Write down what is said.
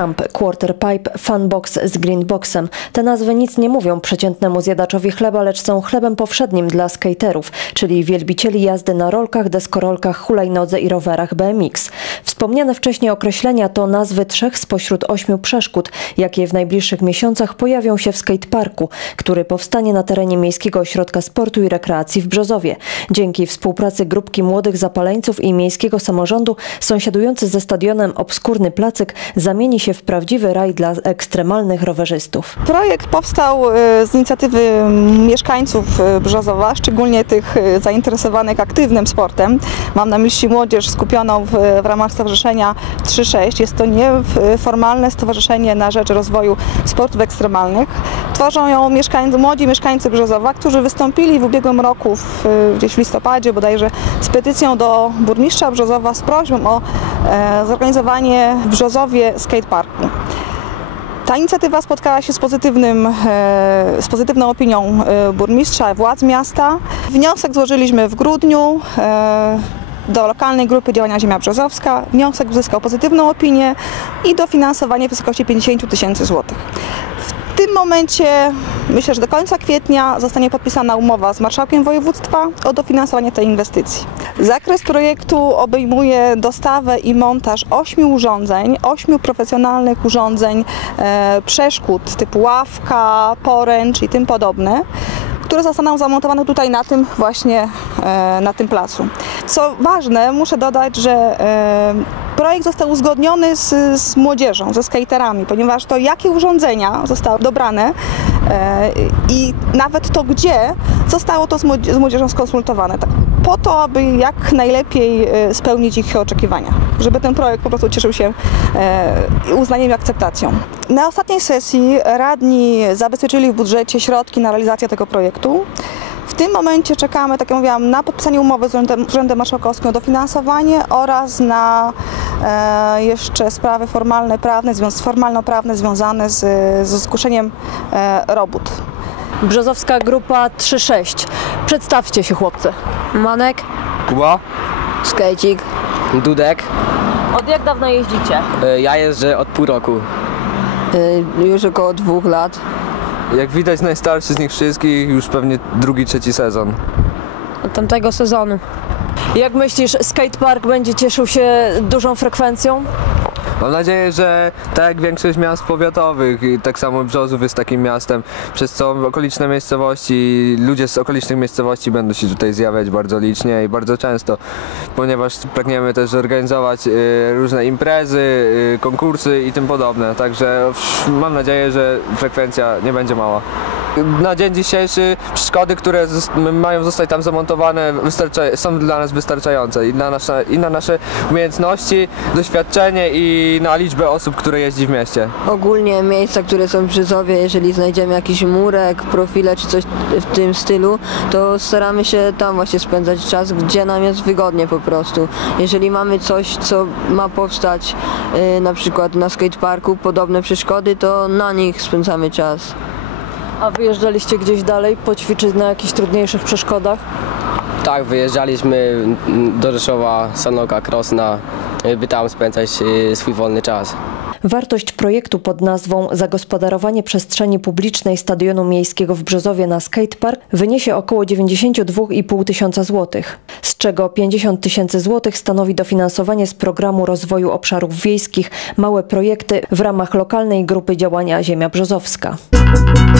Trump, Quarter Pipe, Funbox z Greenboxem. Te nazwy nic nie mówią przeciętnemu zjadaczowi chleba, lecz są chlebem powszednim dla skaterów, czyli wielbicieli jazdy na rolkach, deskorolkach, hulajnodze i rowerach BMX. Wspomniane wcześniej określenia to nazwy trzech spośród ośmiu przeszkód, jakie w najbliższych miesiącach pojawią się w skateparku, który powstanie na terenie Miejskiego Ośrodka Sportu i Rekreacji w Brzozowie. Dzięki współpracy grupki młodych zapaleńców i miejskiego samorządu sąsiadujący ze stadionem obskurny placyk zamieni się w prawdziwy raj dla ekstremalnych rowerzystów. Projekt powstał e, z inicjatywy mieszkańców e, Brzozowa, szczególnie tych e, zainteresowanych aktywnym sportem. Mam na myśli młodzież skupioną w, w ramach Stowarzyszenia 3.6. Jest to nieformalne stowarzyszenie na rzecz rozwoju sportów ekstremalnych. Tworzą ją mieszkańcy, młodzi mieszkańcy Brzozowa, którzy wystąpili w ubiegłym roku, w, gdzieś w listopadzie bodajże, z petycją do burmistrza Brzozowa z prośbą o e, zorganizowanie w Brzozowie skateparku. Ta inicjatywa spotkała się z, pozytywnym, e, z pozytywną opinią e, burmistrza, władz miasta. Wniosek złożyliśmy w grudniu e, do lokalnej grupy działania Ziemia Brzozowska. Wniosek uzyskał pozytywną opinię i dofinansowanie w wysokości 50 tysięcy złotych. Momencie myślę, że do końca kwietnia zostanie podpisana umowa z marszałkiem województwa o dofinansowanie tej inwestycji. Zakres projektu obejmuje dostawę i montaż ośmiu urządzeń, ośmiu profesjonalnych urządzeń, e, przeszkód typu ławka, poręcz i tym podobne które zostaną zamontowane tutaj na tym właśnie, e, na tym placu. Co ważne, muszę dodać, że e, projekt został uzgodniony z, z młodzieżą, ze skaterami, ponieważ to jakie urządzenia zostały dobrane e, i nawet to gdzie zostało to z młodzieżą skonsultowane. Tak, po to, aby jak najlepiej spełnić ich oczekiwania, żeby ten projekt po prostu cieszył się uznaniem i akceptacją. Na ostatniej sesji radni zabezpieczyli w budżecie środki na realizację tego projektu. W tym momencie czekamy, tak jak mówiłam, na podpisanie umowy z Urzędem, Urzędem Marszałkowskim o dofinansowanie oraz na e, jeszcze sprawy formalne, prawne, formalno-prawne związane z, ze zgłoszeniem e, robót. Brzozowska Grupa 3.6. Przedstawcie się chłopcy. Manek, Kuba, skejcik, Dudek. Od jak dawna jeździcie? E, Ja jeżdżę od pół roku. y, już około dwóch lat. Jak widać najstarszy z nich wszystkich, już pewnie drugi, trzeci sezon. Od tamtego sezonu. Jak myślisz, skatepark będzie cieszył się dużą frekwencją? Mam nadzieję, że tak jak większość miast powiatowych, tak samo Brzozów jest takim miastem, przez co okoliczne miejscowości, ludzie z okolicznych miejscowości będą się tutaj zjawiać bardzo licznie i bardzo często, ponieważ pragniemy też organizować y, różne imprezy, y, konkursy i tym podobne, także mam nadzieję, że frekwencja nie będzie mała. Na dzień dzisiejszy przeszkody, które mają zostać tam zamontowane są dla nas wystarczające i, dla nasze, i na nasze umiejętności, doświadczenie i na liczbę osób, które jeździ w mieście. Ogólnie miejsca, które są w Brzyzowie, jeżeli znajdziemy jakiś murek, profile czy coś w tym stylu, to staramy się tam właśnie spędzać czas, gdzie nam jest wygodnie po prostu. Jeżeli mamy coś, co ma powstać y, na przykład na skateparku, podobne przeszkody, to na nich spędzamy czas. A wyjeżdżaliście gdzieś dalej, poćwiczyć na jakichś trudniejszych przeszkodach? Tak, wyjeżdżaliśmy do Rzeszowa, Sanoka, Krosna, by tam spędzać y, swój wolny czas. Wartość projektu pod nazwą Zagospodarowanie przestrzeni publicznej Stadionu Miejskiego w Brzozowie na skatepark wyniesie około 92,5 tysiąca złotych, z czego 50 tysięcy złotych stanowi dofinansowanie z programu rozwoju obszarów wiejskich Małe projekty w ramach lokalnej grupy działania Ziemia Brzozowska. Yeah.